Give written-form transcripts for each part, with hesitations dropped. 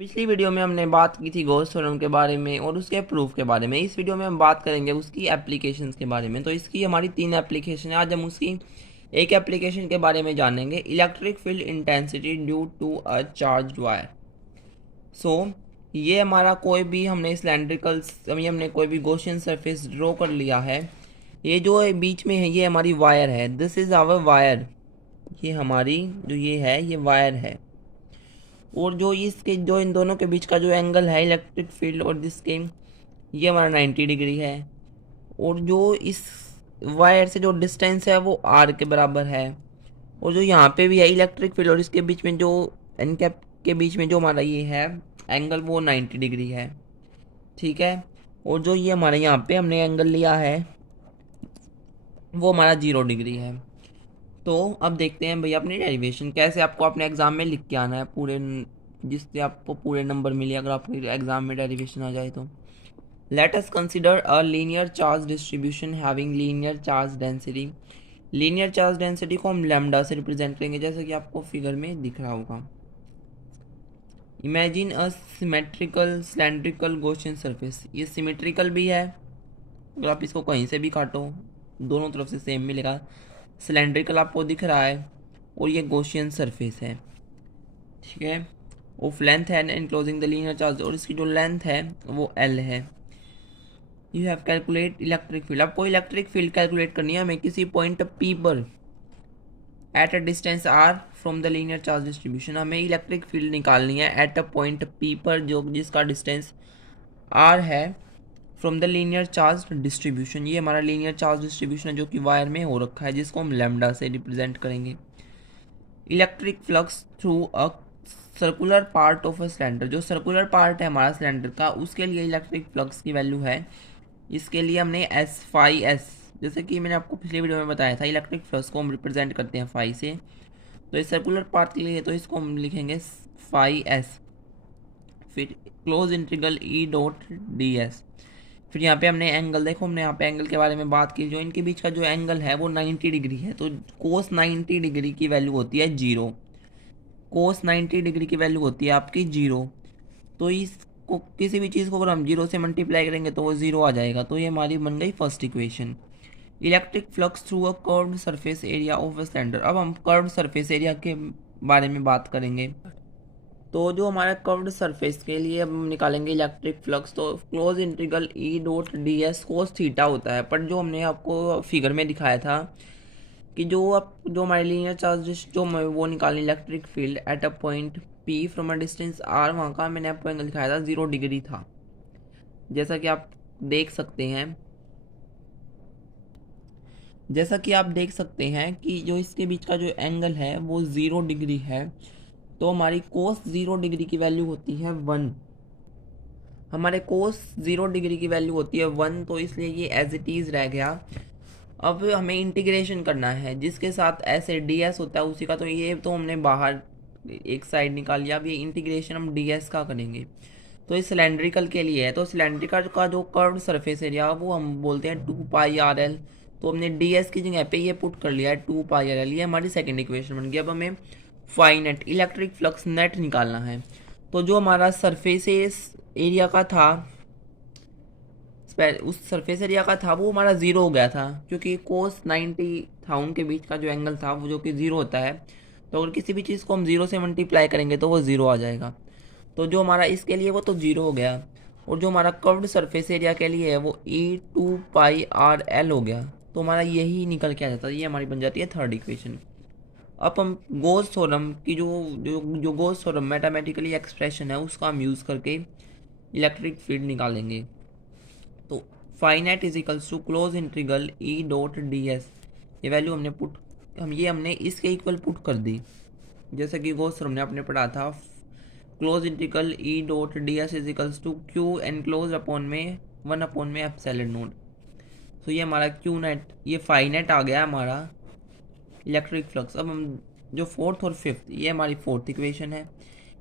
पिछली वीडियो में हमने बात की थी गॉस थ्योरम के बारे में और उसके प्रूफ के बारे में। इस वीडियो में हम बात करेंगे उसकी एप्लीकेशंस के बारे में। तो इसकी हमारी 3 एप्लीकेशन है। आज हम उसकी एक एप्लीकेशन के बारे में जानेंगे, electric field intensity due to a charged wire. So ये हमारा कोई भी हमने सिलेंड्रिकल हमने कोई भी गॉसियन सरफेस ड्रॉ कर लिया है। ये जो बीच में है ये हमारी वायर है, दिस इज़ आवर वायर। ये हमारी जो ये है ये वायर है। और जो इसके जो इन दोनों के बीच का जो एंगल है इलेक्ट्रिक फील्ड और जिसके, ये हमारा 90 डिग्री है। और जो इस वायर से जो डिस्टेंस है वो आर के बराबर है। और जो यहाँ पे भी है इलेक्ट्रिक फील्ड और इसके बीच में जो एन कैप के बीच में जो हमारा ये है एंगल, वो 90 डिग्री है। ठीक है। और जो ये हमारे यहाँ पे हमने एंगल लिया है वो हमारा 0 डिग्री है। तो अब देखते हैं भैया अपनी डेरिवेशन कैसे आपको अपने एग्ज़ाम में लिख के आना है, पूरे जिससे आपको पूरे नंबर मिले अगर आपके एग्ज़ाम में डेरिवेशन आ जाए तो। Let us consider a linear charge distribution having linear charge density. Linear charge density को हम लैम्डा से रिप्रेजेंट करेंगे, जैसे कि आपको फिगर में दिख रहा होगा। Imagine a symmetrical cylindrical Gaussian surface. ये सिमेट्रिकल भी है, अगर आप इसको कहीं से भी काटो दोनों तरफ से सेम मिलेगा। सिलेंड्रिकल आपको दिख रहा है और ये गॉसियन सरफेस है। ठीक है। ऑफ लेंथ है इनक्लोजिंग द लीनियर चार्ज, और इसकी जो लेंथ है वो एल है। You have calculate electric field. आपको इलेक्ट्रिक फील्ड कैलकुलेट करनी है हमें किसी पॉइंट पी पर at a distance R from the linear charge distribution. हमें इलेक्ट्रिक फील्ड निकालनी है एट अ पॉइंट पी पर जो जिसका डिस्टेंस आर है from the linear charge distribution. ये हमारा लीनियर चार्ज डिस्ट्रीब्यूशन है जो कि वायर में हो रखा है, जिसको हम लैम्डा से रिप्रेजेंट करेंगे। Electric flux through a circular part of a cylinder. जो सर्कुलर पार्ट है हमारा सिलेंडर का, उसके लिए इलेक्ट्रिक फ्लक्स की वैल्यू है, इसके लिए हमने एस फाई एस, जैसे कि मैंने आपको पिछले वीडियो में बताया था इलेक्ट्रिक फ्लक्स को हम रिप्रेजेंट करते हैं फाई से। तो इस सर्कुलर पार्ट के लिए तो इसको हम लिखेंगे फाई एस। फिर close integral E dot D S. फिर यहाँ पे हमने एंगल, देखो हमने यहाँ पे एंगल के बारे में बात की, जो इनके बीच का जो एंगल है वो 90 डिग्री है। तो कोस 90 डिग्री की वैल्यू होती है 0। कोस 90 डिग्री की वैल्यू होती है आपकी 0। तो इसको किसी भी चीज़ को अगर हम 0 से मल्टीप्लाई करेंगे तो वो 0 आ जाएगा। तो ये हमारी बन गई first equation. Electric flux through a curved surface area of a cylinder. अब हम कर्व्ड सरफेस एरिया के बारे में बात करेंगे। तो जो हमारा कर्व्ड सरफेस के लिए अब हम निकालेंगे इलेक्ट्रिक फ्लक्स, तो close integral E dot D S cos theta होता है। पर जो हमने आपको फिगर में दिखाया था कि जो हमारे लीनियर चार्ज जो वो निकालें electric field at a point P from a distance R, वहाँ का मैंने आपको एंगल दिखाया था 0 डिग्री था, जैसा कि आप देख सकते हैं। जैसा कि आप देख सकते हैं कि जो इसके बीच का जो एंगल है वो 0 डिग्री है। तो हमारी कोस 0 डिग्री की वैल्यू होती है 1। हमारे कोस 0 डिग्री की वैल्यू होती है 1, तो इसलिए ये एज इट इज़ रह गया। अब हमें इंटीग्रेशन करना है जिसके साथ एस ए डी एस होता है उसी का, तो ये तो हमने बाहर एक साइड निकाल लिया। अब ये इंटीग्रेशन हम डी एस का करेंगे। तो ये सिलेंड्रिकल के लिए है, तो सिलेंड्रिकल का जो कर्व्ड सरफेस एरिया वो हम बोलते हैं 2 पाई आर एल। तो हमने डी एस की जगह पे ये पुट कर लिया है 2 पाई आर एल। ये हमारी सेकेंड इक्वेशन बन गई। अब हमें phi net electric flux net निकालना है। तो जो हमारा सरफेस एरिया का था, उस सरफेस एरिया का था वो हमारा 0 हो गया था, क्योंकि कोस 90 था उनके बीच का जो एंगल था वो जो कि 0 होता है। तो अगर किसी भी चीज़ को हम 0 से मल्टीप्लाई करेंगे तो वो 0 आ जाएगा। तो जो हमारा इसके लिए वो तो 0 हो गया। और जो हमारा कर्व्ड सरफेस एरिया के लिए है वो ई 2 पाई आर एल हो गया। तो हमारा यही निकल के आ जाता है, ये हमारी बन जाती है थर्ड इक्वेशन। अब हम गोस थ्योरम की जो जो जो गोस थ्योरम मैथमेटिकली एक्सप्रेशन है उसका हम यूज़ करके इलेक्ट्रिक फील्ड निकालेंगे। तो phi net is equals to close integral E dot D S. ये वैल्यू हमने इसके इक्वल पुट कर दी, जैसे कि गोस थ्योरम ने आपने पढ़ा था। Close integral E dot D S is equals to Q enclose upon में 1/में एप्सिलॉन नोट। तो ये हमारा क्यू नेट, ये फाइनेट आ गया हमारा इलेक्ट्रिक फ्लक्स। अब हम जो फोर्थ और फिफ्थ, ये हमारी फोर्थ इक्वेशन है,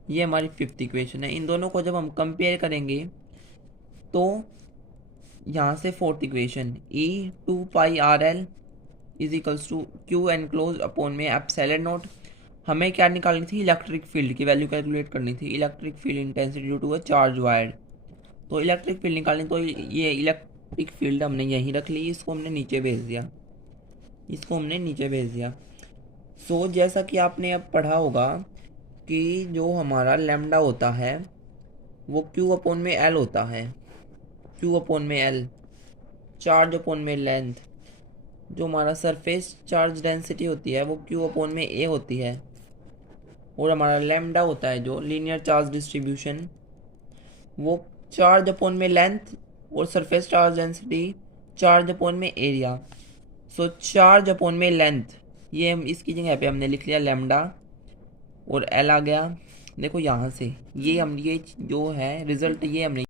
ये हमारी फिफ्थ इक्वेशन है। इन दोनों को जब हम कंपेयर करेंगे तो यहाँ से fourth equation E 2 pi R L is equals to Q enclose upon में एप्सिलॉन नोट। हमें क्या निकालनी थी, इलेक्ट्रिक फील्ड की वैल्यू कैलकुलेट करनी थी, electric field intensity due to a charge wired. तो इलेक्ट्रिक फील्ड निकालनी, तो ये इलेक्ट्रिक फील्ड हमने यहीं रख ली, इसको हमने नीचे भेज दिया, इसको हमने नीचे भेज दिया। सो जैसा कि आपने अब पढ़ा होगा कि जो हमारा लैम्डा होता है वो क्यू अपॉन में एल होता है, क्यू अपॉन में एल, चार्ज अपॉन में लेंथ। जो हमारा सरफेस चार्ज डेंसिटी होती है वो क्यू अपॉन में ए होती है, और हमारा लैम्डा होता है जो लीनियर चार्ज डिस्ट्रीब्यूशन, वो चार्ज अपॉन में लेंथ, और surface charge density charge upon में एरिया। सो चार्ज अपॉन में लेंथ, ये हम इसकी जगह पे हमने लिख लिया लैम्डा, और एल आ गया। देखो यहाँ से ये जो है रिजल्ट, ये हमने